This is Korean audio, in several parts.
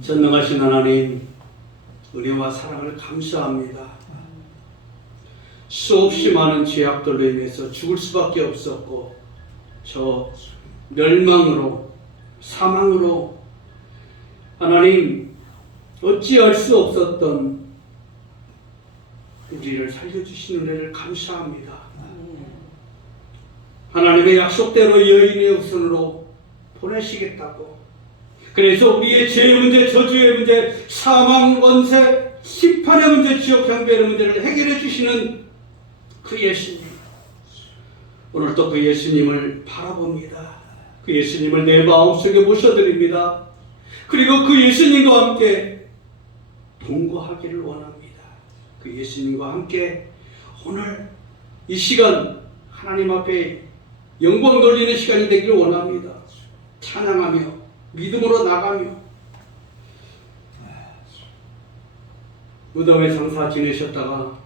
전능하신 하나님, 은혜와 사랑을 감사합니다. 수없이 많은 죄악들로 인해서 죽을 수밖에 없었고, 저 멸망으로, 사망으로 하나님 어찌할 수 없었던 우리를 살려주시는 은혜를 감사합니다. 하나님의 약속대로 여인의 우선으로 보내시겠다고, 그래서 우리의 죄의 문제, 저주의 문제, 사망, 원세, 심판의 문제, 지옥 경배의 문제를 해결해 주시는 그 예수님, 오늘 또 그 예수님을 바라봅니다. 그 예수님을 내 마음속에 모셔드립니다. 그리고 그 예수님과 함께 동거하기를 원합니다. 그 예수님과 함께 오늘 이 시간 하나님 앞에 영광 돌리는 시간이 되기를 원합니다. 찬양하며 믿음으로 나가며 무덤에 장사 지내셨다가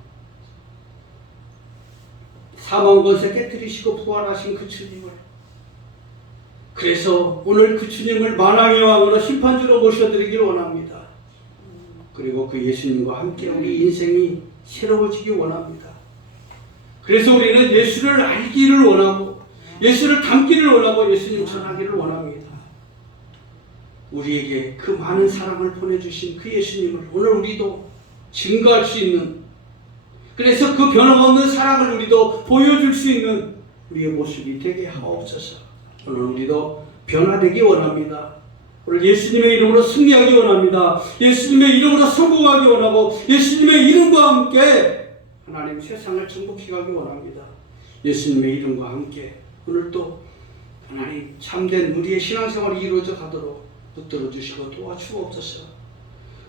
사망 권세 깨뜨리시고 부활하신 그 주님을, 그래서 오늘 그 주님을 만왕의 왕으로 심판주로 모셔드리기를 원합니다. 그리고 그 예수님과 함께 우리 인생이 새로워지기 원합니다. 그래서 우리는 예수를 알기를 원하고 예수를 닮기를 원하고 예수님 전하기를 원합니다. 우리에게 그 많은 사랑을 보내주신 그 예수님을 오늘 우리도 증거할 수 있는, 그래서 그 변함없는 사랑을 우리도 보여줄 수 있는 우리의 모습이 되게 하옵소서. 오늘 우리도 변화되기 원합니다. 오늘 예수님의 이름으로 승리하기 원합니다. 예수님의 이름으로 성공하기 원하고 예수님의 이름과 함께 하나님 세상을 정복해 가기 원합니다. 예수님의 이름과 함께 오늘 또 하나님 참된 우리의 신앙생활이 이루어져 가도록 붙들어 주시고 도와주옵소서.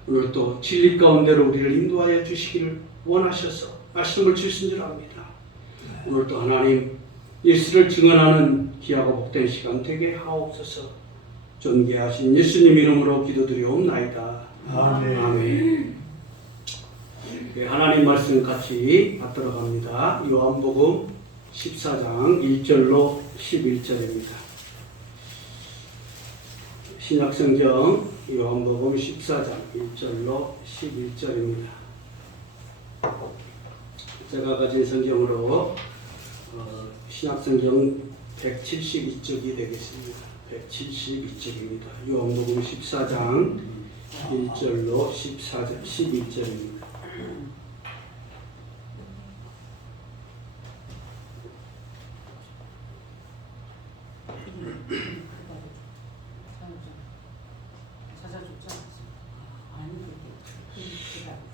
오늘 또 진리 가운데로 우리를 인도하여 주시기를 원하셔서 말씀을 주신 줄 압니다. 오늘 또 하나님 예수를 증언하는 귀하고 복된 시간 되게 하옵소서. 존귀하신 예수님 이름으로 기도드리옵나이다. 아멘. 아멘. 네, 하나님 말씀 같이 받들어 갑니다. 요한복음 14장 1절로 11절입니다. 신약성경 요한복음 14장 1절로 11절입니다. 제가 가진 성경으로 신약성경 172쪽이 되겠습니다. 172쪽입니다. 요한복음 14장 1절로 12절입니다.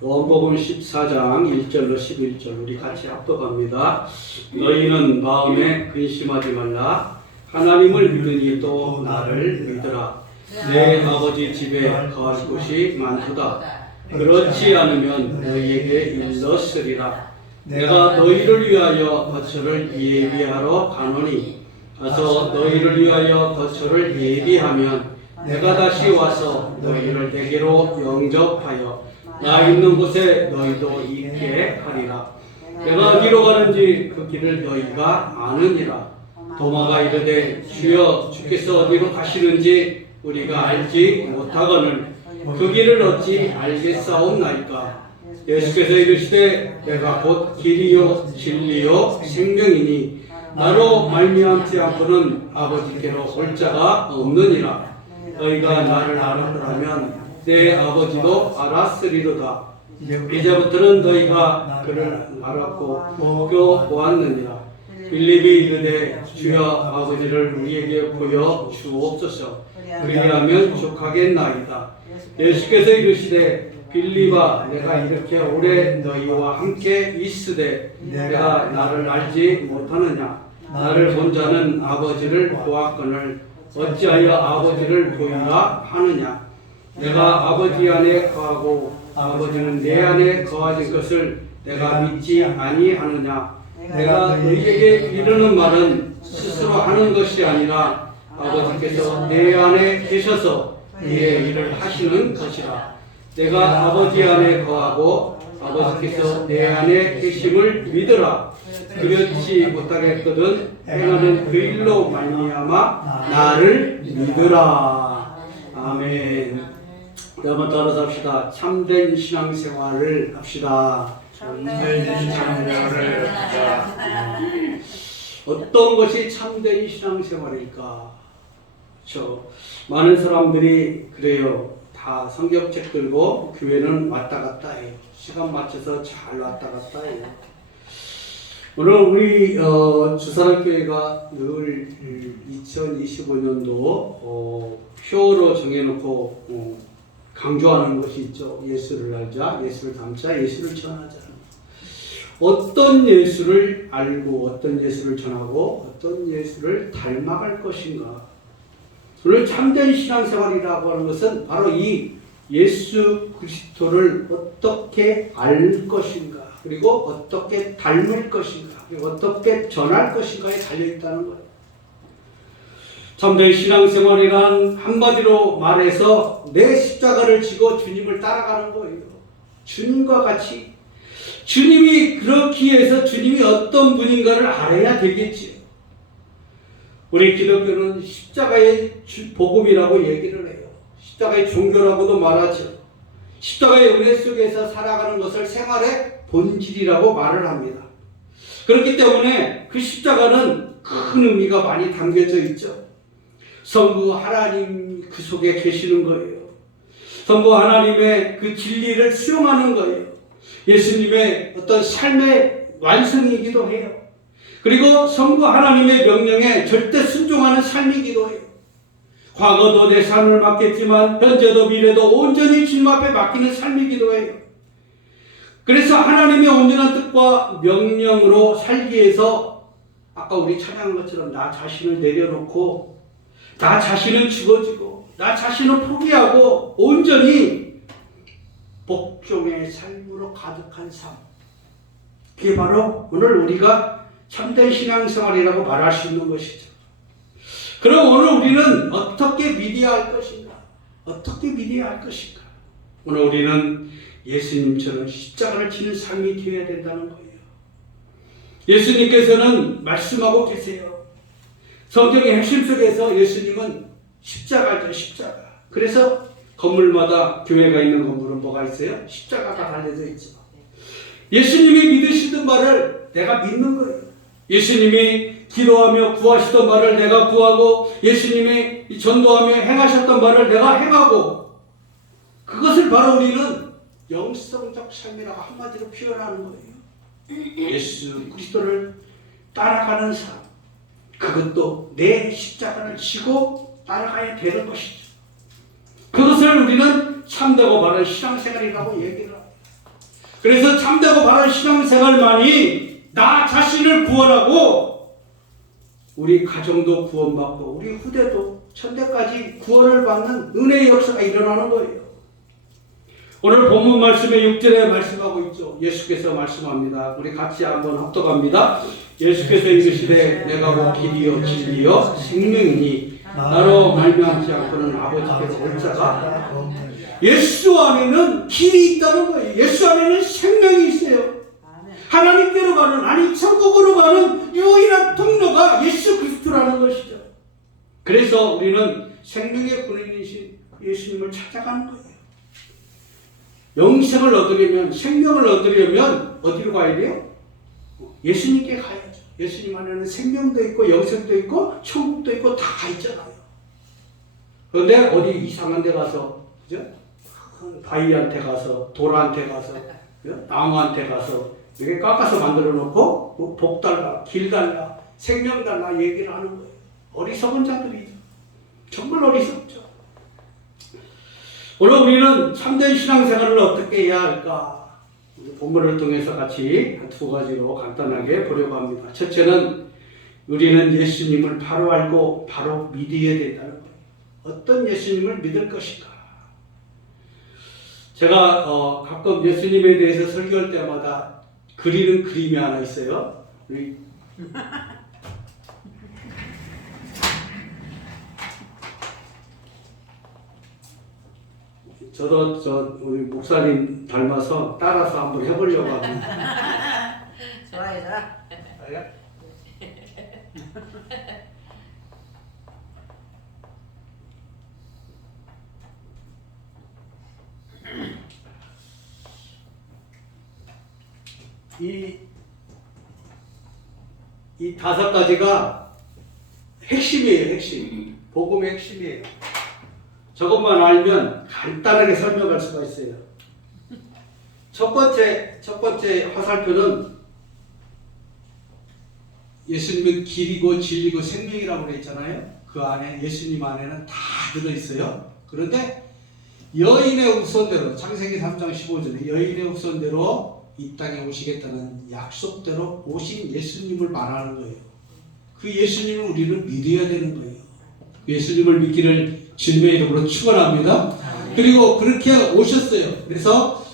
요한복음 14장 1절로 11절 우리 같이 합독합니다. 너희는 마음에 근심하지 말라. 하나님을 믿으니 또 나를 믿으라. 내 아버지 집에 거할 곳이 많도다. 그렇지 않으면 너희에게 일렀으리라. 내가 너희를 위하여 거처를 예비하러 가노니 가서 너희를 위하여 거처를 예비하면 내가 다시 와서 너희를 내게로 영접하여 나 있는 곳에 너희도 있게 하리라. 내가 어디로 가는지 그 길을 너희가 아느니라. 도마가 이르되 주여 주께서 어디로 가시는지 우리가 알지 못하거늘 그 길을 어찌 알겠사옵나이까. 예수께서 이르시되 내가 곧 길이요 진리요 생명이니 나로 말미암지 않고는 아버지께로 올 자가 없느니라. 너희가 나를 알았더라면 내 아버지도 알았으리로다. 이제부터는 너희가 그를 알았고 보았느니라. 빌립이 이르되 주여 아버지를 우리에게 보여 주옵소서. 그리하면 족하겠나이다. 예수께서 이르시되 빌립아 내가 이렇게 오래 너희와 함께 있으되 내가 나를 알지 못하느냐. 나를 본 자는 아버지를 보았거늘 어찌하여 아버지를 보이라 하느냐. 내가 아버지 안에 거하고 아버지는 내 안에 거하신 것을 내가 믿지 아니하느냐. 내가 너희에게 이르는 말은 스스로 하는 것이 아니라 아버지께서 내 안에 계셔서 이의 일을 하시는 것이라. 내가 아버지 안에 거하고 아버지께서 내 안에 계심을 믿으라. 그렇지 못하겠거든 행하는 그 일로 말미암아 나를 믿으라. 아멘. 한번 따라서 합시다. 참된 신앙생활을 합시다. 참된 신앙생활을 합시다. 어떤 것이 참된 신앙생활일까? 그렇죠. 많은 사람들이 그래요. 다 성경책 들고 교회는 왔다 갔다 해요. 시간 맞춰서 잘 왔다 갔다 해요. 오늘 우리 주사랑교회가 늘 2025년도 표로 정해놓고 강조하는 것이 있죠. 예수를 알자, 예수를 닮자, 예수를 전하자. 어떤 예수를 알고 어떤 예수를 전하고 어떤 예수를 닮아갈 것인가. 오늘 참된 신앙생활이라고 하는 것은 바로 이 예수 그리스도를 어떻게 알 것인가, 그리고 어떻게 닮을 것인가, 그리고 어떻게 전할 것인가에 달려있다는 거예요. 참된 신앙생활이란 한마디로 말해서 내 십자가를 지고 주님을 따라가는 거예요. 주님과 같이. 주님이 그렇기 위해서 주님이 어떤 분인가를 알아야 되겠지요. 우리 기독교는 십자가의 복음이라고 얘기를 해요. 십자가의 종교라고도 말하죠. 십자가의 은혜 속에서 살아가는 것을 생활의 본질이라고 말을 합니다. 그렇기 때문에 그 십자가는 큰 의미가 많이 담겨져 있죠. 성부 하나님 그 속에 계시는 거예요. 성부 하나님의 그 진리를 수용하는 거예요. 예수님의 어떤 삶의 완성이기도 해요. 그리고 성부 하나님의 명령에 절대 순종하는 삶이기도 해요. 과거도 내 삶을 맡겼지만 현재도 미래도 온전히 주님 앞에 맡기는 삶이기도 해요. 그래서 하나님의 온전한 뜻과 명령으로 살기 위해서 아까 우리 찬양한 것처럼 나 자신을 내려놓고 나 자신은 죽어지고 나 자신을 포기하고 온전히 복종의 삶으로 가득한 삶. 그게 바로 오늘 우리가 참된 신앙생활이라고 말할 수 있는 것이죠. 그럼 오늘 우리는 어떻게 믿어야 할 것인가? 어떻게 믿어야 할 것인가? 오늘 우리는 예수님처럼 십자가를 지는 삶이 되어야 된다는 거예요. 예수님께서는 말씀하고 계세요. 성경의 핵심 속에서 예수님은 십자가죠, 십자가. 그래서 건물마다 교회가 있는 건물은 뭐가 있어요? 십자가가 달려져 있죠. 예수님이 믿으시던 말을 내가 믿는 거예요. 예수님이 기도하며 구하시던 말을 내가 구하고 예수님이 전도하며 행하셨던 말을 내가 행하고 그것을 바로 우리는 영성적 삶이라고 한마디로 표현하는 거예요. 예수 그리스도를 따라가는 삶. 그것도 내 십자가를 지고 따라가야 되는 것이죠. 그것을 우리는 참되고 바른 신앙생활이라고 얘기를 합니다. 그래서 참되고 바른 신앙생활만이 나 자신을 구원하고 우리 가정도 구원받고 우리 후대도 천대까지 구원을 받는 은혜의 역사가 일어나는 거예요. 오늘 본문 말씀의 6절에 말씀하고 있죠. 예수께서 말씀합니다. 우리 같이 한번 합독합니다. 예수께서 이르시되 내가 곧 길이요 진리요 생명이니 나로 말미암지 않고는 아버지께로 올 자가 예수 안에는 길이 있다는 거예요. 예수 안에는 생명이 있어요. 하나님께로 가는, 아니 천국으로 가는 유일한 통로가 예수 그리스도라는 것이죠. 그래서 우리는 생명의 군인이신 예수님을 찾아가는 거예요. 영생을 얻으려면, 생명을 얻으려면 어디로 가야 돼요? 예수님께 가야죠. 예수님 안에는 생명도 있고 영생도 있고 천국도 있고 다 있잖아요. 그런데 어디 이상한 데 가서, 그죠? 바위한테 가서, 돌한테 가서, 나무한테 가서 이렇게 깎아서 만들어 놓고 복 달라, 길 달라, 생명 달라 얘기를 하는 거예요. 어리석은 자들이죠. 정말 어리석죠. 오늘 우리는 참된 신앙생활을 어떻게 해야 할까? 본문을 통해서 같이 두 가지로 간단하게 보려고 합니다. 첫째는 우리는 예수님을 바로 알고 바로 믿어야 된다는 거예요. 어떤 예수님을 믿을 것인가? 제가 가끔 예수님에 대해서 설교할 때마다 그리는 그림이 하나 있어요. 우리 저도 우리 목사님 닮아서 따라서 한번 해보려고 합니다. 좋아요. 이 다섯 가지가 핵심이에요, 핵심. 복음의 핵심이에요. 저것만 알면 간단하게 설명할 수가 있어요. 첫 번째 화살표는 예수님은 길이고 진리고 생명이라고 그랬잖아요. 그 안에 예수님 안에는 다 들어있어요. 그런데 여인의 우선대로 창세기 3장 15절에 여인의 우선대로 이 땅에 오시겠다는 약속대로 오신 예수님을 말하는 거예요. 그 예수님을 우리는 믿어야 되는 거예요. 예수님을 믿기를 주님의 이름으로 축원합니다. 그리고 그렇게 오셨어요. 그래서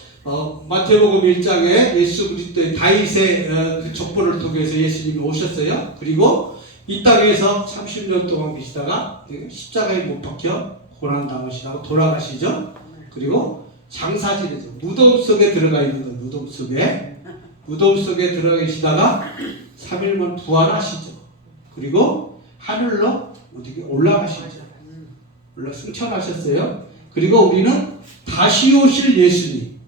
마태복음 1장에 예수 그리스도의 다윗의 그 족보를 통해서 예수님이 오셨어요. 그리고 이 땅에서 30년 동안 계시다가 십자가에 못 박혀 고난 당하시다가 돌아가시죠. 그리고 장사지내죠. 무덤 속에 들어가 있는 거예요. 무덤 속에 들어가 계시다가 3일만 부활하시죠. 그리고 하늘로 어떻게 올라가시죠. 승천하셨어요. 그리고 우리는 다시 오실 예수님을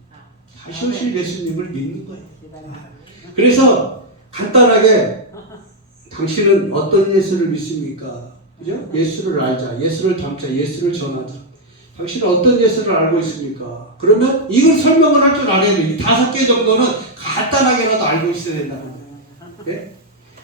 믿는 거예요. 그래서 간단하게 당신은 어떤 예수를 믿습니까? 그죠? 예수를 알자, 예수를 닮자, 예수를 전하자. 당신은 어떤 예수를 알고 있습니까? 그러면 이걸 설명을 할 줄 알아야 돼요. 이 5개 정도는 간단하게라도 알고 있어야 된다는 거예요. 네?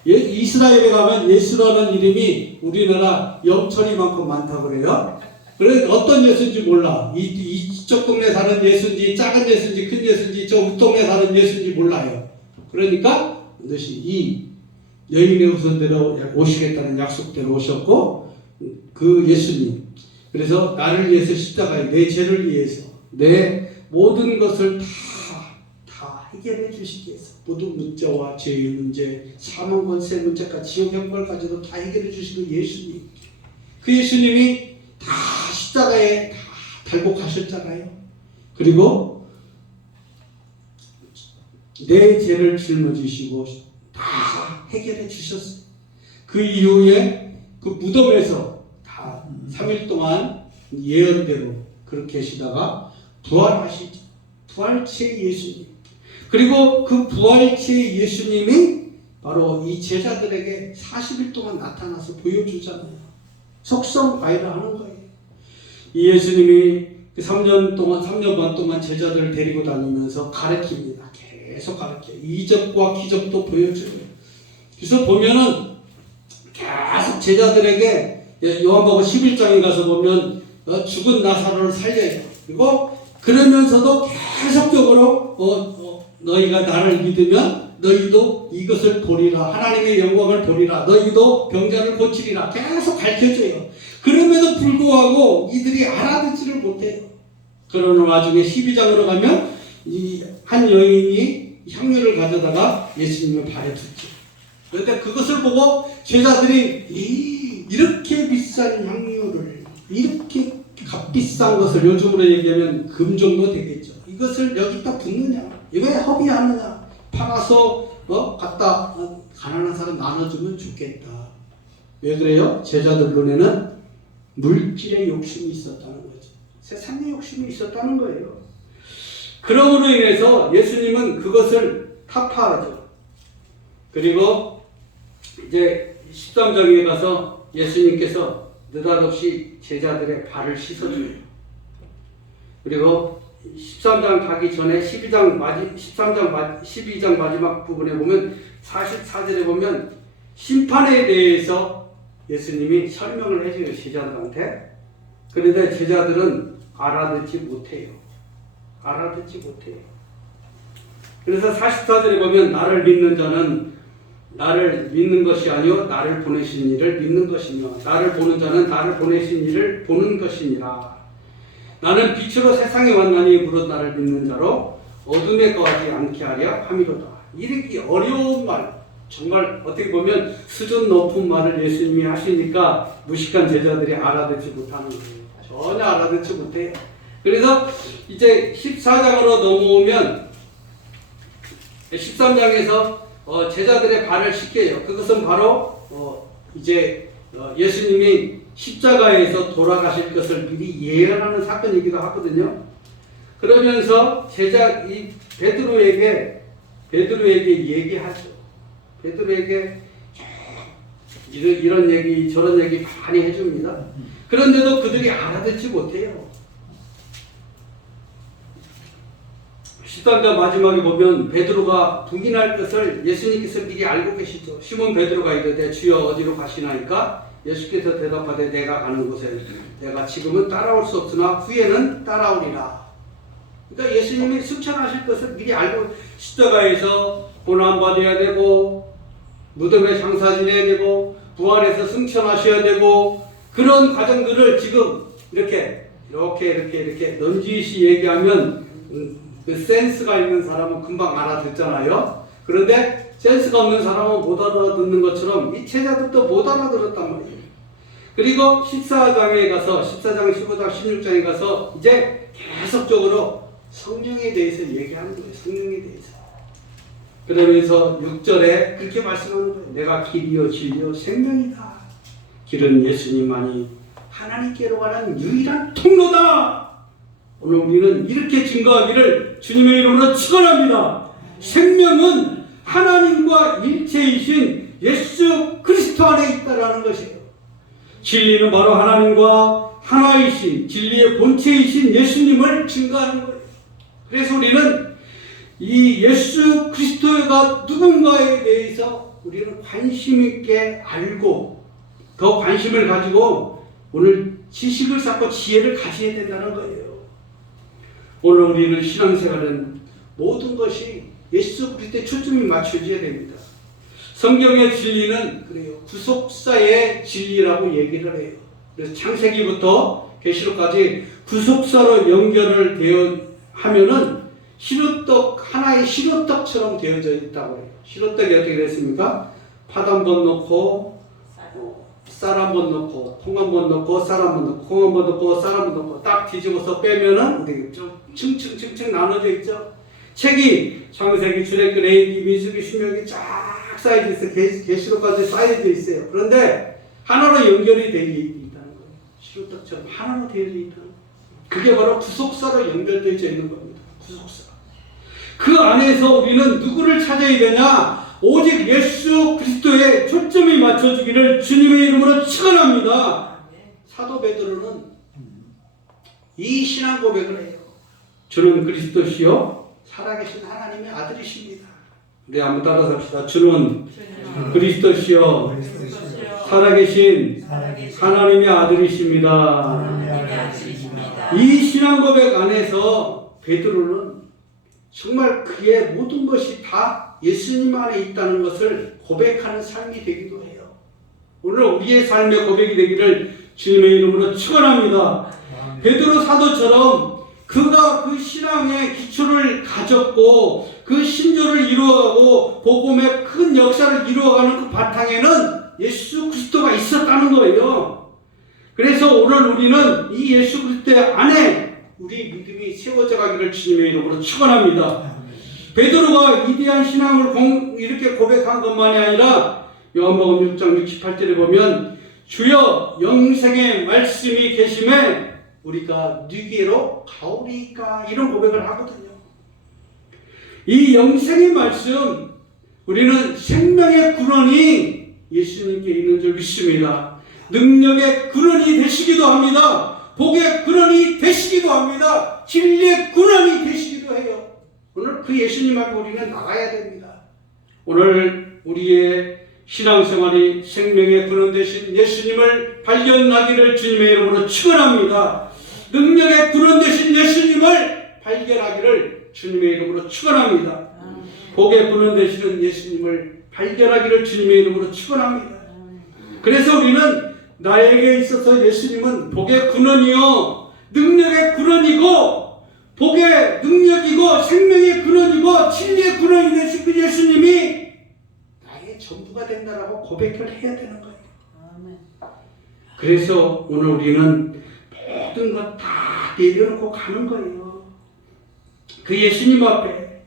이스라엘에 가면 예수라는 이름이 우리나라 영천이만큼 많다고 그래요. 그래 어떤 예수인지 몰라. 이쪽 동네 사는 예수인지 작은 예수인지 큰 예수인지 저 윗동네 사는 예수인지 몰라요. 그러니까 반드시 이 여인의 우선대로 오시겠다는 약속대로 오셨고 그 예수님 그래서 나를 위해서 십자가에 내 죄를 위해서 내 모든 것을 다 해결해 주시기 위해서 모든 문제와 죄의 문제 사망 권세 문제까지 지옥 형벌까지도 다 해결해 주시는 예수님 그 예수님이 다 십자가에 다 달고 가셨잖아요. 그리고 내 죄를 짊어지시고 다 해결해 주셨어요. 그 이후에 그 무덤에서 다 3일 동안 예언대로 그렇게 계시다가 부활하시죠. 부활체의 예수님. 그리고 그 부활체의 예수님이 바로 이 제자들에게 40일 동안 나타나서 보여주잖아요. 속성 과외를 하는 거예요. 이 예수님이 3년 반 동안 제자들을 데리고 다니면서 가르칩니다. 계속 가르쳐요. 이적과 기적도 보여줘요. 그래서 보면은 계속 제자들에게 요한복음 11장에 가서 보면 죽은 나사로를 살려요. 그리고 그러면서도 계속적으로 너희가 나를 믿으면 너희도 이것을 보리라. 하나님의 영광을 보리라. 너희도 병자를 고치리라. 계속 가르쳐줘요. 그럼에도 불구하고 이들이 알아듣지를 못해요. 그러는 와중에 12장으로 가면 이 한 여인이 향유를 가져다가 예수님의 발에 붓죠. 그런데 그것을 보고 제자들이 이렇게 비싼 향유를 이렇게 값비싼 것을 요즘으로 얘기하면 금 정도 되겠죠. 이것을 여기다 붓느냐? 왜 허비하느냐? 팔아서 갖다 가난한 사람 나눠주면 좋겠다. 왜 그래요? 제자들 눈에는 물질의 욕심이 있었다는 거죠. 세상의 욕심이 있었다는 거예요. 그러므로 인해서 예수님은 그것을 타파하죠. 그리고 이제 13장에 가서 예수님께서 느닷없이 제자들의 발을 씻어줘요. 그리고 13장 가기 전에 12장 마지막 부분에 보면 44절에 보면 심판에 대해서 예수님이 설명을 해줘요. 제자들한테. 그런데 제자들은 알아듣지 못해요. 그래서 44절에 보면 나를 믿는 자는 나를 믿는 것이 아니요 나를 보내신 이를 믿는 것이며 나를 보는 자는 나를 보내신 이를 보는 것이니라. 나는 빛으로 세상에 왔나니 무릇 나를 믿는 자로 어둠에 거하지 않게 하려 함이로다. 이렇게 어려운 말, 정말 어떻게 보면 수준 높은 말을 예수님이 하시니까 무식한 제자들이 알아듣지 못하는 거예요. 전혀 알아듣지 못해요. 그래서 이제 14장으로 넘어오면 13장에서 제자들의 발을 씻겨요. 그것은 바로 이제 예수님이 십자가에서 돌아가실 것을 미리 예언하는 사건이기도 하거든요. 그러면서 이 베드로에게 베드로에게 얘기하죠. 베드로에게 이런 얘기 저런 얘기 많이 해줍니다. 그런데도 그들이 알아듣지 못해요. 13장 마지막에 보면 베드로가 부인할 것을 예수님께서 미리 알고 계시죠. 시몬 베드로가 이르되 주여 어디로 가시나이까? 예수께서 대답하되 내가 가는 곳에 내가 지금은 따라올 수 없으나 후에는 따라오리라. 그러니까 예수님이 승천하실 것을 미리 알고 십자가에서 고난받아야 되고 무덤에 장사 지내야 되고 부활해서 승천하셔야 되고 그런 과정들을 지금 이렇게 넌지시 얘기하면 그 센스가 있는 사람은 금방 알아듣잖아요. 그런데 센스가 없는 사람은 못 알아듣는 것처럼 이 제자들도 못 알아들었단 말이에요. 그리고 14장에 가서 14장, 15장, 16장에 가서 이제 계속적으로 성령에 대해서 얘기하는 거예요. 성령에 대해서. 그러면서 6절에 그렇게 말씀하는 거예요. 내가 길이요 진리요 생명이다. 길은 예수님만이 하나님께로 가는 유일한 통로다. 오늘 우리는 이렇게 증거하기를 주님의 이름으로 축원합니다. 생명은 하나님과 일체이신 예수 그리스도 안에 있다라는 것이에요. 진리는 바로 하나님과 하나이신 진리의 본체이신 예수님을 증거하는 거예요. 그래서 우리는 이 예수 그리스도가 누군가에 대해서 우리는 관심 있게 알고 더 관심을 가지고 오늘 지식을 쌓고 지혜를 가져야 된다는 거예요. 오늘 우리는 신앙생활은 모든 것이 예수 그리스도에 초점이 맞춰져야 됩니다. 성경의 진리는 그래요. 구속사의 진리라고 얘기를 해요. 그래서 창세기부터 계시록까지 구속사로 연결을 하면은 시루떡 하나의 시루떡처럼 되어져 있다고 해요. 시루떡이 어떻게 됐습니까? 팥 한 번 넣고 쌀 한 번 넣고 콩 한 번 넣고 쌀 한 번 넣고 콩 한 번 넣고 쌀 한 번 넣고 딱 뒤집어서 빼면은 좀 층층층층 나눠져 있죠. 책이 창세기, 출애굽기, 레위기, 민수기, 신명기 쫙 쌓여져 있어요. 계시록까지 쌓여져 있어요. 그런데 하나로 연결이 되어 있다는 거예요. 시루떡처럼 하나로 되어져 있다는 거예요. 그게 바로 구속사로 연결되어 있는 겁니다. 구속사. 그 안에서 우리는 누구를 찾아야 되냐? 오직 예수 그리스도에 초점이 맞춰지기를 주님의 이름으로 축원합니다. 사도 베드로는 이 신앙 고백을 해요. 주는 그리스도시요 살아계신 하나님의 아들이십니다. 네, 한번 따라서 합시다. 주는 그리스도시요 살아계신 하나님의 아들이십니다. 이 신앙 고백 안에서 베드로는 정말 그의 모든 것이 다 예수님 안에 있다는 것을 고백하는 삶이 되기도 해요. 오늘 우리의 삶의 고백이 되기를 주님의 이름으로 축원합니다. 베드로 사도처럼 그가 그 신앙의 기초를 가졌고 그 신조를 이루어가고 복음의 큰 역사를 이루어가는 그 바탕에는 예수 그리스도가 있었다는 거예요. 그래서 오늘 우리는 이 예수 그리스도 안에 우리 믿음이 세워져 가기를 주님의 이름으로 축원합니다. 베드로가 위대한 신앙을 이렇게 고백한 것만이 아니라 요한복음 6장 68절에 보면 주여 영생의 말씀이 계심에 우리가 누게로 가오리까 이런 고백을 하거든요. 이 영생의 말씀 우리는 생명의 근원이 예수님께 있는 줄 믿습니다. 능력의 근원이 되시기도 합니다. 복의 근원이 되시기도 합니다. 진리의 근원이 되시기도 해요. 오늘 그 예수님 앞에 우리는 나가야 됩니다. 오늘 우리의 신앙생활이 생명의 근원 되신 예수님을 발견하기를 주님의 이름으로 축원합니다. 능력의 근원 되신 예수님을 발견하기를 주님의 이름으로 축원합니다. 복의 근원 되시는 예수님을 발견하기를 주님의 이름으로 축원합니다. 그래서 우리는 나에게 있어서 예수님은 복의 근원이요 능력의 근원이고 복의 능력이고 생명의 근원이고 진리의 근원이 되신 그 예수님이 나의 전부가 된다라고 고백을 해야 되는 거예요. 그래서 오늘 우리는 모든 것 다 내려놓고 가는 거예요. 그 예수님 앞에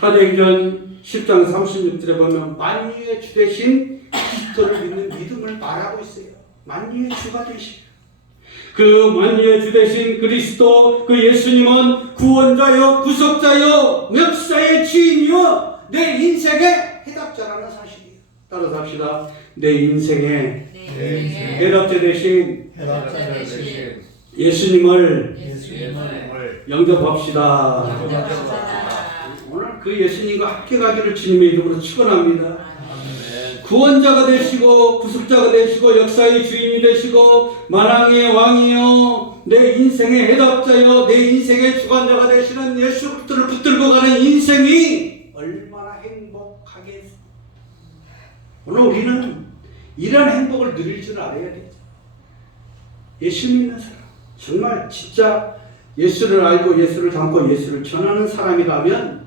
사도행전 10장 36절에 보면 만유의 주 되신 그리스도를 믿는 믿음을 말하고 있어요. 만유의 주가 되신 그 만유의 주 되신 그리스도 그 예수님은 구원자요 구속자요 역사의 주인이요 내 인생의 해답자라는 사실이에요. 따라서 합시다. 내 인생의 해답자 되신 예수님을 영접합시다. 오늘 그 예수님과 함께 가기를 주님의 이름으로 축원합니다. 구원자가 되시고 구속자가 되시고 역사의 주인이 되시고 만왕의 왕이요 내 인생의 해답자요 내 인생의 주관자가 되시는 예수 그리스도를 붙들고 가는 인생이 얼마나 행복하겠습니까? 오늘 우리는 이런 행복을 누릴 줄 알아야 되죠. 예수 믿는 사람, 정말 진짜 예수를 알고 예수를 담고 예수를 전하는 사람이라면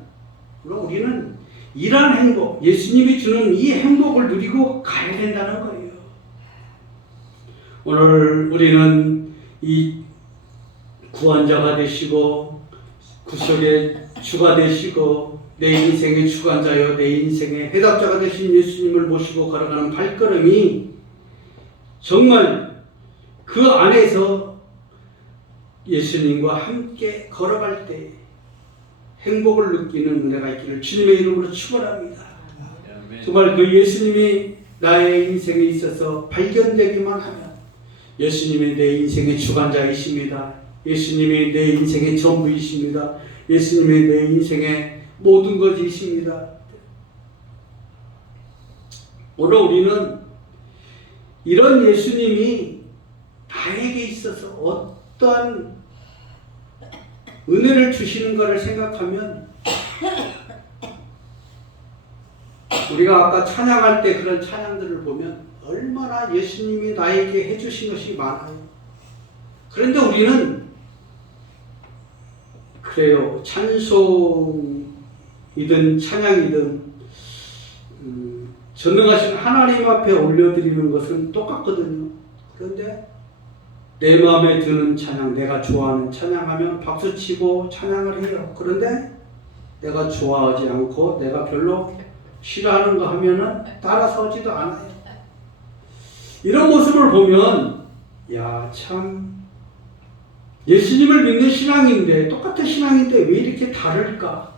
그럼 우리는 이러한 행복, 예수님이 주는 이 행복을 누리고 가야 된다는 거예요. 오늘 우리는 이 구원자가 되시고 구속의 주가 되시고 내 인생의 주관자여 내 인생의 해답자가 되신 예수님을 모시고 걸어가는 발걸음이 정말 그 안에서 예수님과 함께 걸어갈 때 행복을 느끼는 은혜가 있기를 주님의 이름으로 축원합니다. 정말 그 예수님이 나의 인생에 있어서 발견되기만 하면 예수님이 내 인생의 주관자이십니다. 예수님이 내 인생의 전부이십니다. 예수님이 내 인생의 모든 것이십니다. 오늘 우리는 이런 예수님이 나에게 있어서 어떠한 은혜를 주시는가를 생각하면 우리가 아까 찬양할 때 그런 찬양들을 보면 얼마나 예수님이 나에게 해주신 것이 많아요. 그런데 우리는 그래요. 찬송이든 찬양이든 전능하신 하나님 앞에 올려드리는 것은 똑같거든요. 그런데 내 마음에 드는 찬양, 내가 좋아하는 찬양하면 박수치고 찬양을 해요. 그런데 내가 좋아하지 않고 내가 별로 싫어하는 거 하면은 따라서지도 않아요. 이런 모습을 보면 야, 참 예수님을 믿는 신앙인데 똑같은 신앙인데 왜 이렇게 다를까?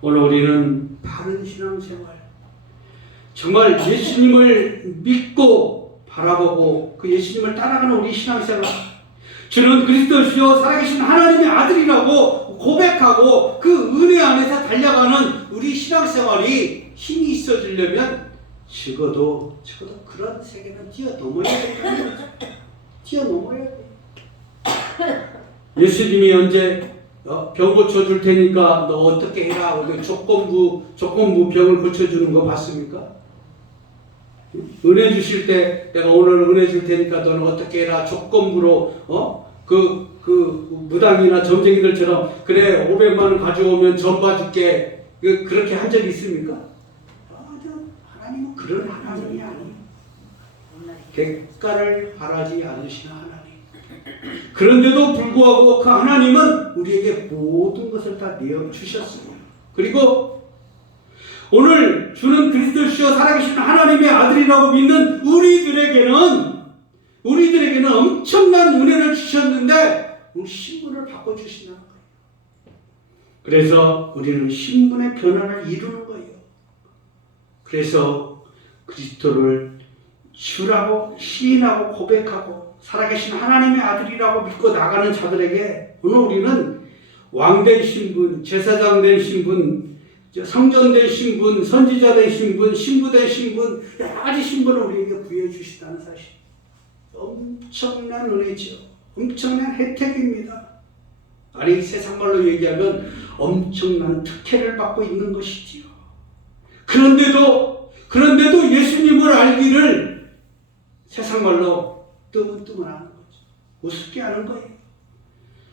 오늘 우리는 바른 신앙생활, 정말 예수님을 믿고 바라보고 그 예수님을 따라가는 우리 신앙생활, 주는 그리스도시요 살아계신 하나님의 아들이라고 고백하고 그 은혜 안에서 달려가는 우리 신앙생활이 힘이 있어지려면 적어도 그런 세계는 뛰어넘어야 된다는 거죠. 뛰어넘어야 돼. 예수님이 언제 병 고쳐줄 테니까 너 어떻게 해라, 조건부 병을 고쳐주는 거 봤습니까? 은혜 주실 때 내가 오늘 은혜 줄 테니까 너는 어떻게 해라, 조건부로 그 무당이나 점쟁이들처럼 그래 500만 원 가져오면 전 봐줄게, 그렇게 한 적이 있습니까? 하나님은 그런 하나님이 아니에요. 대가를 바라지 않으시는 하나님. 그런데도 불구하고 그 하나님은 우리에게 모든 것을 다 내어주셨어요. 그리고 오늘 주는 그리스도시요 살아계신 하나님의 아들이라고 믿는 우리들에게는 엄청난 은혜를 주셨는데 우리 신분을 바꿔주시는 거예요. 그래서 우리는 신분의 변화를 이루는 거예요. 그래서 그리스도를 주라고 시인하고 고백하고 살아계신 하나님의 아들이라고 믿고 나가는 자들에게 오늘 우리는 왕된 신분, 제사장 된 신분, 성전된 신분, 선지자된 신분, 신부된 신분, 여러 가지 신분을 우리에게 부여주시다는 사실. 엄청난 은혜죠. 엄청난 혜택입니다. 아니 세상말로 얘기하면 엄청난 특혜를 받고 있는 것이지요. 그런데도 예수님을 알기를 세상말로 뜨문뜨문하는 거죠. 우습게 하는 거예요.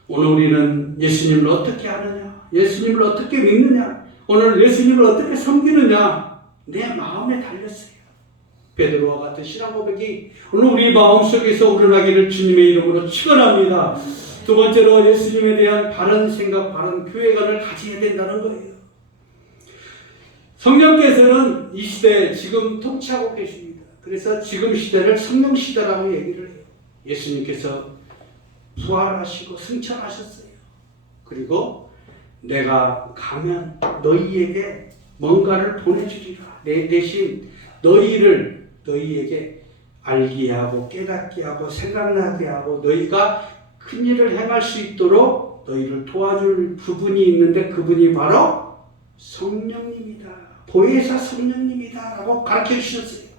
오늘 우리는 예수님을 어떻게 아느냐, 예수님을 어떻게 믿느냐, 오늘 예수님을 어떻게 섬기느냐, 내 마음에 달렸어요. 베드로와 같은 신앙 고백이 오늘 우리 마음속에서 우러나기를 주님의 이름으로 축원합니다. 두 번째로 예수님에 대한 바른 생각, 바른 교회관을 가져야 된다는 거예요. 성령께서는 이 시대에 지금 통치하고 계십니다. 그래서 지금 시대를 성령 시대라고 얘기를 해요. 예수님께서 부활하시고 승천하셨어요. 그리고 내가 가면 너희에게 뭔가를 보내주리라. 내 대신 너희에게 알게 하고 깨닫게 하고 생각나게 하고 너희가 큰 일을 행할 수 있도록 너희를 도와줄 그분이 있는데 그분이 바로 성령님이다. 보혜사 성령님이다 라고 가르쳐 주셨어요.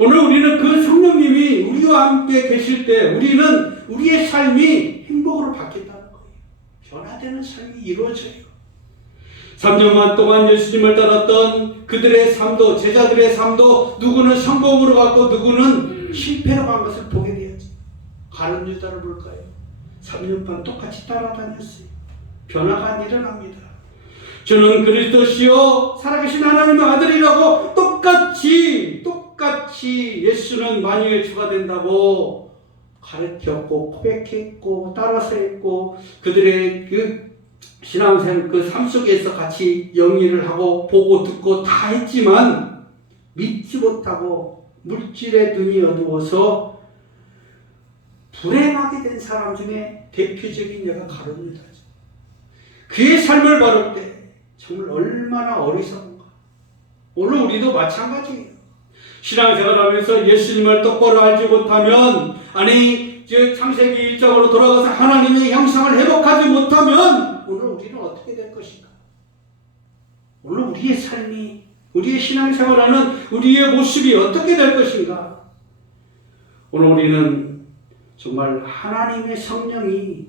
오늘 우리는 그 성령님이 우리와 함께 계실 때 우리는 우리의 삶이 행복으로 바뀐다는 거예요. 변화되는 삶이 이루어져요. 3년만 동안 예수님을 따랐던 그들의 삶도, 제자들의 삶도 누구는 성공으로 갔고 누구는 실패로 간 것을 보게 되었죠. 가룟 유다를 볼까요? 3년 반 똑같이 따라다녔어요. 변화가 일어납니다. 저는 그리스도시요 살아계신 하나님의 아들이라고 똑같이 예수는 만유의 주가 된다고 가르쳤고 고백했고 따라서 했고 그들의 그 신앙생 그 삶 속에서 같이 영위를 하고 보고 듣고 다 했지만 믿지 못하고 물질의 눈이 어두워서 불행하게 된 사람 중에 대표적인 예가 가룟 유다죠. 그의 삶을 바를 때 정말 얼마나 어리석은가. 오늘 우리도 마찬가지예요. 신앙생활하면서 예수님을 똑바로 알지 못하면 창세기 1장으로 돌아가서 하나님의 형상을 회복하지 못하면 오늘 우리는 어떻게 될 것인가? 오늘 우리의 삶이 우리의 신앙생활하는 우리의 모습이 어떻게 될 것인가? 오늘 우리는 정말 하나님의 성령이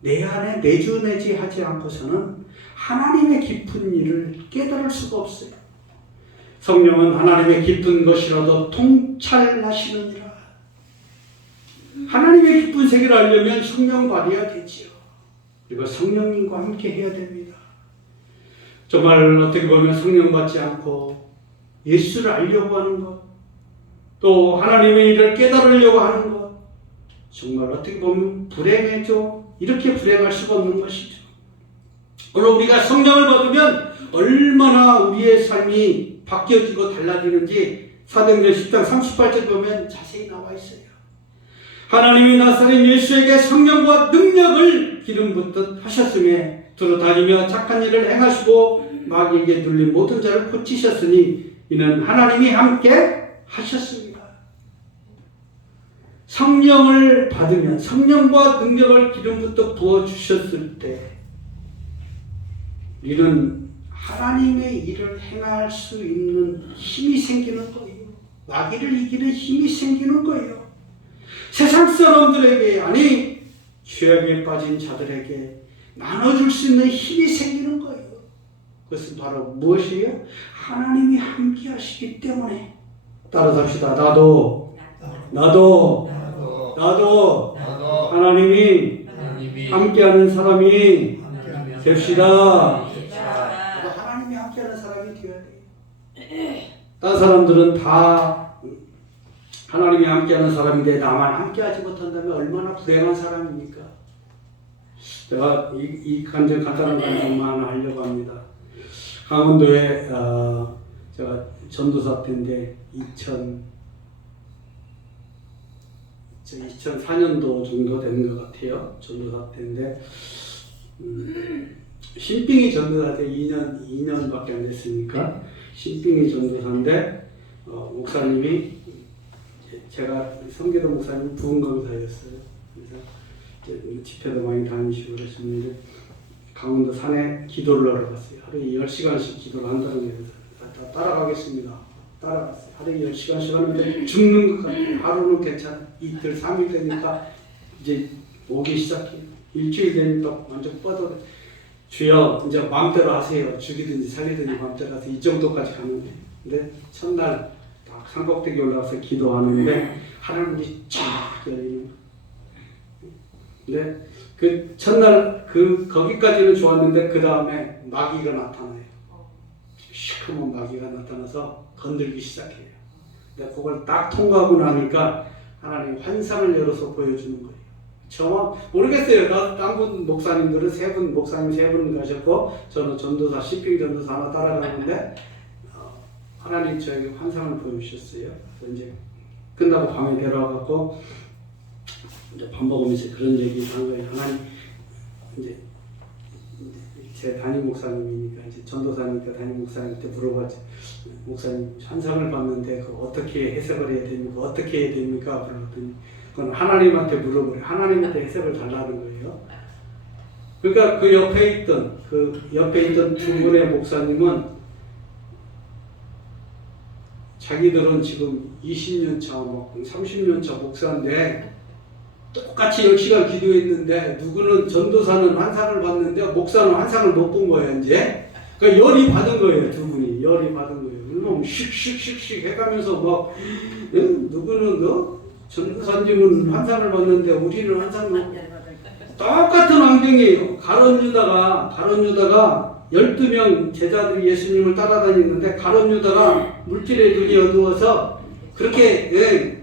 내 안에 내주내지 하지 않고서는 하나님의 깊은 일을 깨달을 수가 없어요. 성령은 하나님의 깊은 것이라도 통찰하시느니라. 하나님의 깊은 세계를 알려면 성령 받아야 되지요. 그리고 성령님과 함께 해야 됩니다. 정말 어떻게 보면 성령 받지 않고 예수를 알려고 하는 것, 또 하나님의 일을 깨달으려고 하는 것, 정말 어떻게 보면 불행해져. 이렇게 불행할 수가 없는 것이죠. 오늘 우리가 성령을 받으면 얼마나 우리의 삶이 바뀌어지고 달라지는지 사도행전 10장 38절 보면 자세히 나와 있어요. 하나님이 나사렛 예수에게 성령과 능력을 기름 붓듯 하셨으며 두루 다니며 착한 일을 행하시고 마귀에게 눌린 모든 자를 고치셨으니 이는 하나님이 함께 하셨습니다. 성령을 받으면 성령과 능력을 기름 붓듯 부어주셨을 때 우리는 하나님의 일을 행할 수 있는 힘이 생기는 거예요. 마귀를 이기는 힘이 생기는 거예요. 세상 사람들에게 죄악에 빠진 자들에게 나눠줄 수 있는 힘이 생기는 거예요. 그것은 바로 무엇이에요? 하나님이 함께 하시기 때문에. 따라합시다. 나도 하나님이 함께하는 사람이 됩시다. 하나님이 함께하는 사람이 되어야 돼요. 다른 사람들은 다 하나님이 함께하는 사람인데 나만 함께하지 못한다면 얼마나 불행한 사람입니까? 제가 이 간증 간단한 간증만 하려고 합니다. 강원도에 제가 전도사 때인데 2004년도 정도 되는 것 같아요. 전도사 때인데 신빙이 전도사 때 2년밖에 안 됐으니까 신빙이 전도사인데 목사님이 제가 성계도 목사님 부흥강사였어요. 그래서 집회도 많이 다니시고 그랬는데 강원도 산에 기도를 하러 갔어요. 하루에 10시간씩 기도를 한다는 거예요. 따라가겠습니다. 따라갔어요. 하루에 10시간씩 하는데 죽는 것 같아요. 하루는 괜찮아. 이틀, 3일 되니까 이제 오기 시작해요. 일주일 되니까 완전 뻗어. 주여 이제 마음대로 하세요. 죽이든지 살리든지 마음대로 하세요. 이 정도까지 가는데 근데 첫날 딱 산꼭대기 올라가서 기도하는데 하늘문이 쫙 열리는 거예요. 근데 그 첫날 거기까지는 좋았는데 그 다음에 마귀가 나타나요. 시커먼 마귀가 나타나서 건들기 시작해요. 근데 그걸 딱 통과하고 나니까 하나님 환상을 열어서 보여주는 거예요. 정확 모르겠어요. 다른 분 목사님들은 목사님 세 분 가셨고 저는 전도사 신빙 전도사 하나 따라가는데 하나님 저에게 환상을 보여주셨어요. 그래서 이제 끝나고 밤에 데려와갖고 이제 밥 먹으면서 그런 얘기를 한 거예요. 하나님 이제 제 담임 목사님이니까 이제 전도사니까 담임 목사님한테 물어봤지. 목사님 환상을 봤는데 그 어떻게 해석을 해야 됩니까? 어떻게 해야 됩니까? 그러더니 그건 하나님한테 물어보래. 하나님한테 해석을 달라는 거예요. 그러니까 그 옆에 있던 두 분의 목사님은 자기들은 지금 20년 차, 30년 차 목사인데 똑같이 10시간 기도했는데 누구는 전도사는 환상을 봤는데 목사는 환상을 못 본 거예요. 이제 그러니까 열이 받은 거예요. 두 분이 열이 받은 거예요. 물론 씩씩씩씩 해가면서 막 누구는 전도사님은 환상을 봤는데 우리는 환상을 못 똑같은 환경이에요. 가룟 유다가 12명 제자들이 예수님을 따라다니는데 가룟 유다가 물질의 눈이 어두워서 그렇게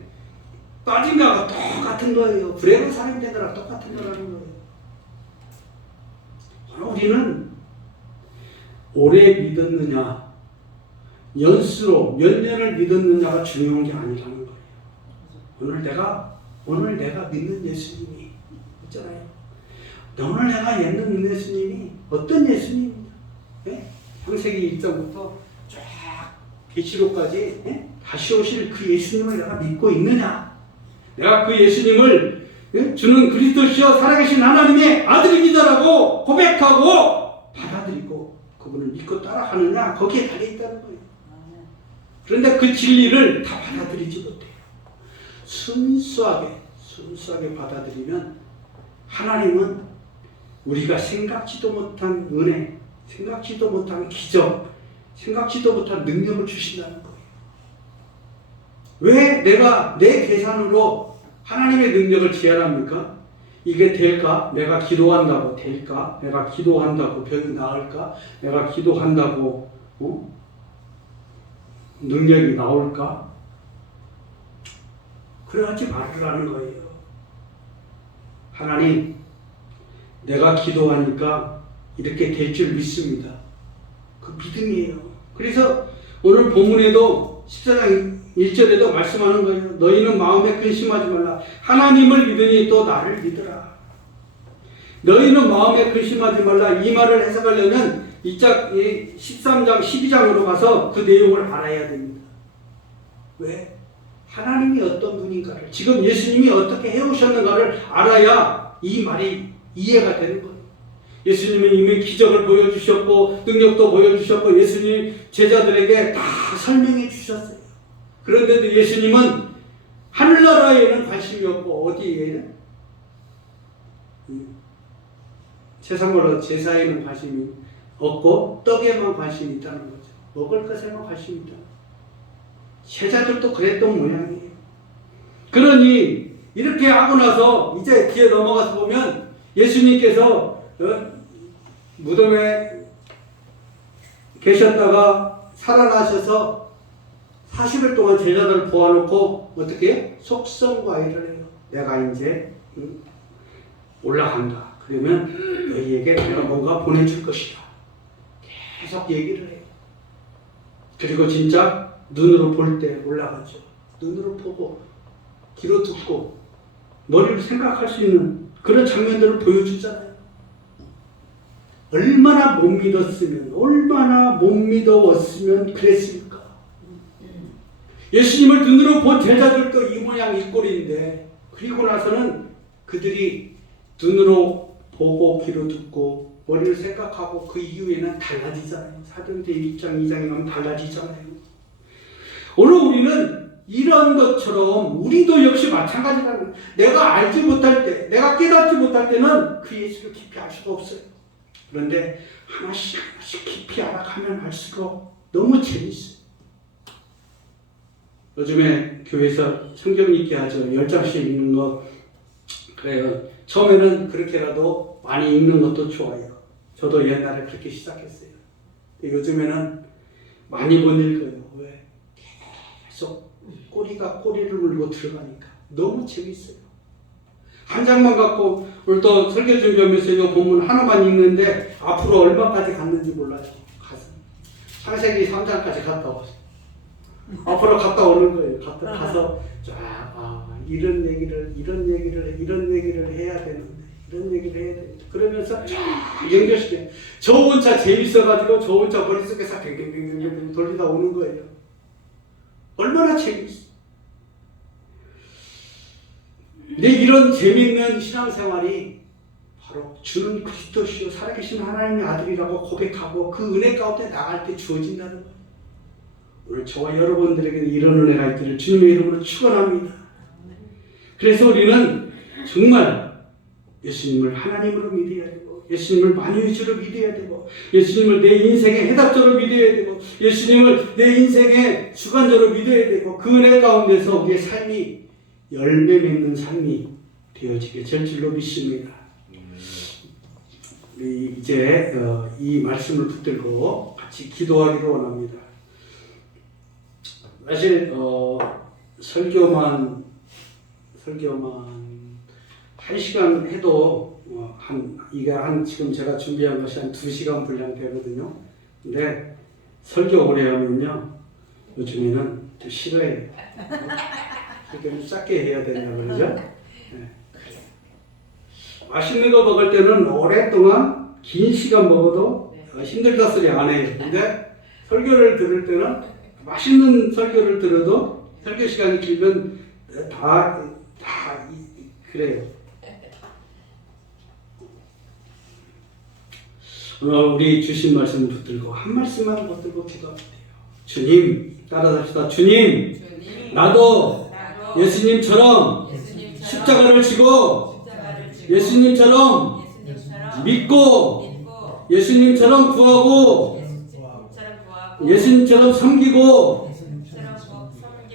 빠진 거하고 똑같은 거예요. 불행한 사람이 된 거랑 똑같은 거라는 거예요. 우리는 오래 믿었느냐, 연수로 몇 년을 믿었느냐가 중요한 게 아니라는 거예요. 오늘 내가 믿는 예수님이 있잖아요. 오늘 내가 믿는 예수님이 어떤 예수님입니다. 창세기 1장부터 쫙 계시록까지 다시 오실 그 예수님을 내가 믿고 있느냐? 내가 그 예수님을 주는 그리스도시여 살아계신 하나님의 아들입니다라고 고백하고 받아들이고 그분을 믿고 따라가느냐? 거기에 달려있다는 거예요. 그런데 그 진리를 다 받아들이지 못해요. 순수하게 받아들이면 하나님은 우리가 생각지도 못한 은혜, 생각지도 못한 기적, 생각지도 못한 능력을 주신다는 거예요. 왜 내가 내 계산으로 하나님의 능력을 제한합니까? 이게 될까? 내가 기도한다고 될까? 내가 기도한다고 병이 나을까? 내가 기도한다고 능력이 나올까? 그러지 말으라는 거예요. 하나님, 내가 기도하니까 이렇게 될 줄 믿습니다. 그 믿음이에요. 그래서 오늘 본문에도 14장 1절에도 말씀하는 거예요. 너희는 마음에 근심하지 말라. 하나님을 믿으니 또 나를 믿으라. 너희는 마음에 근심하지 말라. 이 말을 해석하려면 13장 12장으로 가서 그 내용을 알아야 됩니다. 왜? 하나님이 어떤 분인가를, 지금 예수님이 어떻게 해오셨는가를 알아야 이 말이 이해가 되는 거예요. 예수님은 이미 기적을 보여주셨고 능력도 보여주셨고 예수님 제자들에게 다 설명해 주셨어요. 그런데도 예수님은 하늘나라에는 관심이 없고 어디에는? 세상으로 제사에는 관심이 없고 떡에만 관심이 있다는 거죠. 먹을 것에만 관심이 있다. 제자들도 그랬던 모양이에요. 그러니 이렇게 하고 나서 이제 뒤에 넘어가서 보면 예수님께서 무덤에 계셨다가 살아나셔서 40일 동안 제자들을 보아놓고 어떻게 해요? 속성과의를 해요. 내가 이제 올라간다. 그러면 너희에게 내가 뭔가 보내줄 것이다. 계속 얘기를 해요. 그리고 진짜 눈으로 볼 때 올라가죠. 눈으로 보고 귀로 듣고 머리로 생각할 수 있는 그런 장면들을 보여주잖아요. 얼마나 못 믿었으면, 얼마나 못 믿어왔으면 그랬습니까? 예수님을 눈으로 본 제자들도 이 모양 이 꼴인데, 그리고 나서는 그들이 눈으로 보고 귀로 듣고 머리를 생각하고 그 이후에는 달라지잖아요. 사도행전 1장 2장에 가면 달라지잖아요. 오늘 우리는 이런 것처럼 우리도 역시 마찬가지라는 거예요. 내가 알지 못할 때, 내가 깨닫지 못할 때는 그 예수를 깊이 알 수가 없어요. 그런데 하나씩 깊이 알아가면 알수록 너무 재밌어요. 요즘에 교회에서 성경 읽기 하죠. 10장씩 읽는 거. 그래요. 처음에는 그렇게라도 많이 읽는 것도 좋아요. 저도 옛날에 그렇게 시작했어요. 요즘에는 많이 못 읽어요. 왜? 계속 꼬리를 물고 들어가니까 너무 재밌어요. 한 장만 갖고 오늘 또 설교 준비하면서 이 본문 하나만 읽는데 앞으로 얼마까지 갔는지 몰라요. 창세기 3장까지 갔다 왔어요. 앞으로 갔다 오는 거예요. 가서 쫙 이런 얘기를 해야 되는데 이런 얘기를 해야 됩니다. 그러면서 쫙 연결시켜요. 저 혼자 재밌어가지고 저 혼자 머릿속에서 뱅뱅뱅뱅 돌리다 오는 거예요. 얼마나 재밌어. 근데 이런 재밌는 신앙생활이 바로 주는 그리스도시요 살아계신 하나님의 아들이라고 고백하고 그 은혜 가운데 나갈 때 주어진다는 거예요. 오늘 저와 여러분들에게는 이런 은혜가 있기를 주님의 이름으로 축원합니다. 그래서 우리는 정말 예수님을 하나님으로 믿어야 되고 예수님을 만유주로 믿어야 되고 예수님을 내 인생의 해답자로 믿어야 되고 예수님을 내 인생의 주관자로 믿어야 되고 그 은혜 가운데서 우리의 삶이 열매 맺는 삶이 되어지게 될 줄로 믿습니다. 우리 이제 이 말씀을 붙들고 같이 기도하기를 원합니다. 사실 설교만 1시간 해도 이게 지금 제가 준비한 것이 한 2시간 분량 되거든요. 근데 설교 오래 하면요 요즘에는 좀 싫어해요. 설교는 짧게 해야 된다 그러죠. 네. 맛있는 거 먹을 때는 오랫동안 긴 시간 먹어도 힘들다 소리 안 해요. 근데 설교를 들을 때는 맛있는 설교를 들어도 설교 시간이 길면 다 그래요. 오늘 우리 주신 말씀 붙들고 한 말씀만 붙들고 기도하면 돼요. 주님 따라합시다. 주님 나도 예수님처럼 십자가를 지고 예수님처럼 믿고 예수님처럼 구하고 예수님처럼 섬기고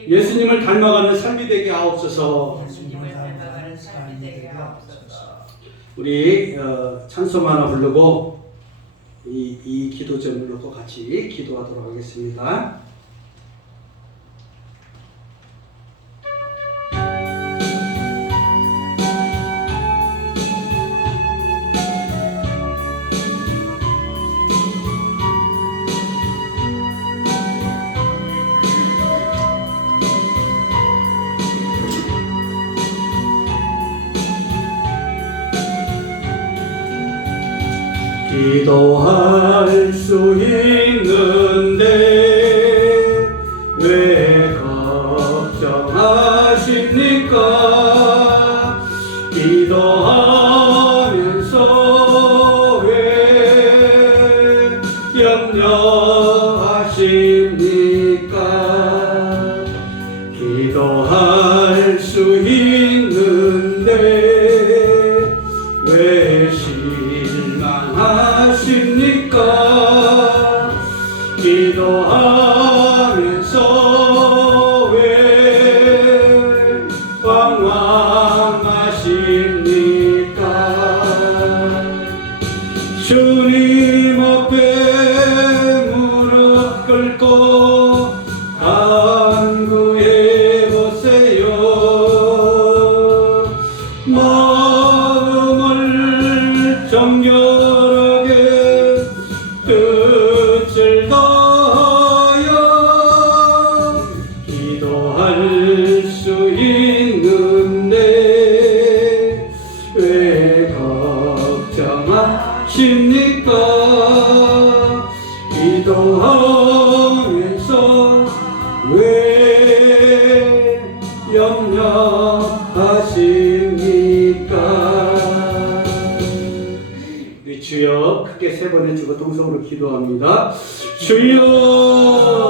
예수님을 닮아가는 삶이 되게 하옵소서. 우리 찬송 하나 부르고 이 기도 제목을 놓고 같이 기도하도록 하겠습니다. 기도할 수 있는데 왜 걱정하십니까? 기도하면서 왜 염려하십니까? 기도할 수 있는데 왜 실망하십니까? 기도하면서 왜 방황하십니까? 주님 앞에 무릎 꿇고 간구해 보세요. 마음을 정결하게 뜻을 다하여 기도할 수 있는데 왜 걱정하십니까? 기도하면서 왜 염려하십니까? 주여 크게 3번 해주고 동성으로 기도합니다. 주여